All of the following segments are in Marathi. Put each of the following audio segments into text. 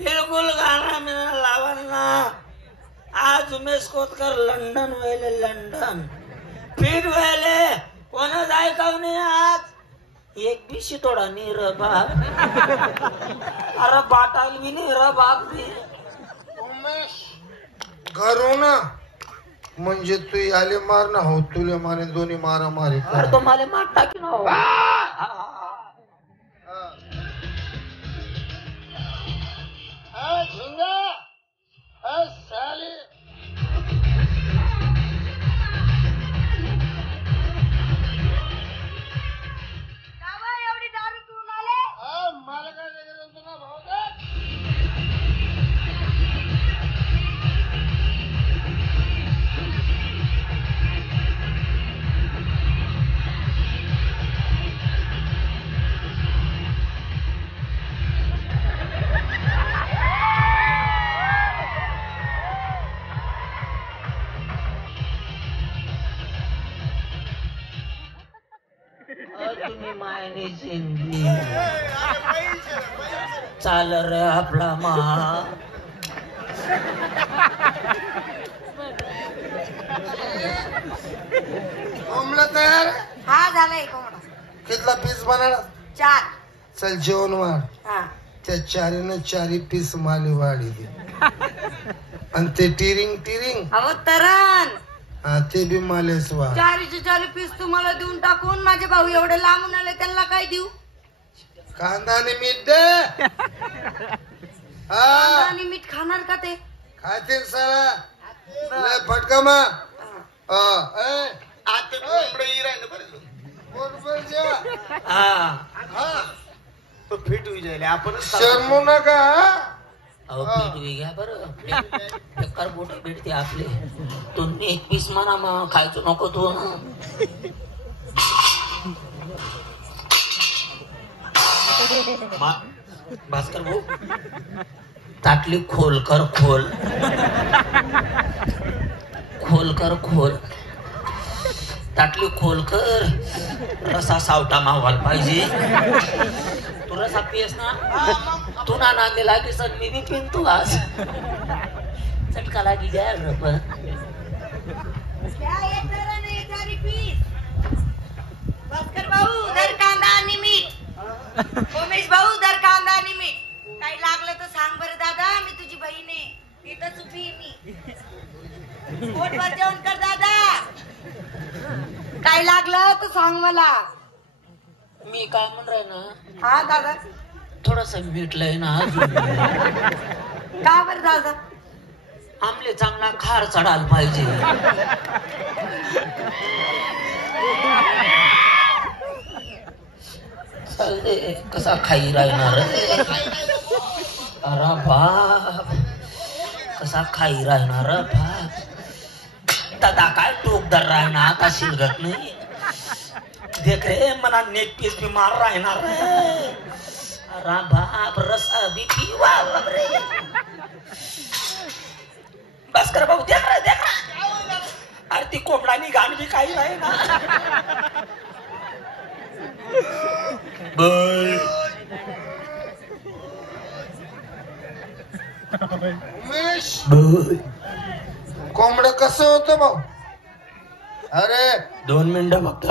बिलकुल गाना मिळणार लावा ना. आज उमेश कोतकर लंडन व्हायले, लंडन फिर व्हायले. कोणाच ऐकाव नाही आज एक बिशी तोडा नी र बाप. अरे बाटाल बी नाही र बाप बी. उमेश घरून म्हणजे तू आले मार ना हो तुले मारे दोन्ही मारा मारे. अरे तो मला मार टाकी ना. तुम्ही मायने जिंदगी चाल रे आपला मा. कोंबडा तयार. हा झालाय कोंबडा. कितला पीस बनाना. 4. चल जेवण वाढ. हा त्या 4 पीस माली वाढी दे. आणि ते टिरिंग टिरिंग अहो तरण हा ते बी मालेस वाढ. 4 पीस तुम्हाला देऊन टाकून माझे भाऊ एवढे लांबून आले त्यांना काय देऊ. कांदा आणि मीठ दे. कांदा आणि मीठ खाणार का ते. खातील सारा लय फटका मा. फिट होई जाईल आपण. शर्मू नका. अहो पीठ वी घ्या बरं. बेकार बोट भेटते आपले. तुम्ही एक पीस म्हणा मग खायचो नको तू. भास्कर भाऊ ताटली खोल कर खोल. खोल कर खोल. ताटली खोल कर. रसा सावटा मावाल पाहिजे. तू रसा पियस ना. तू ना नांदे लागे सर मी बी पिन तू आज. चटका लागी जाय पण. भास्कर भाऊ दर कांदा आणि मीठ. उमेश भाऊ दर कांदा आणि मीठ. काही लागलं तर सांग बरं दादा. मी तुझी बहीण आहे. इथंच उभी आहे मी. पोटभर जेवण कर दादा. काही लागलं तर सांग मला. मी काय म्हण राय ना. हा दादा थोडस भेटलंय ना अजून. का बरं दादा. आमले चांगला खार चढायला पाहिजे. कसा खाई राहणार. अरे बाप कसा खाई राहणार बाप. दादा काय टोकदार राहणार आता शिलगत नाही. देख रे मना नेट पीस भी मार राहणार. अरे बाप रसा बी पिवा रे. भास्कर भाऊ देख रे देख रे. अरे ती कोंबडानी गाण बी काही राही ना. उमेश कोंबड कसं होतं भाऊ. अरे 2 मिनिटं फक्त.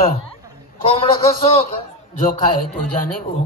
कोंबड कसं होतं. जो काय तुझ्या नाही भाऊ.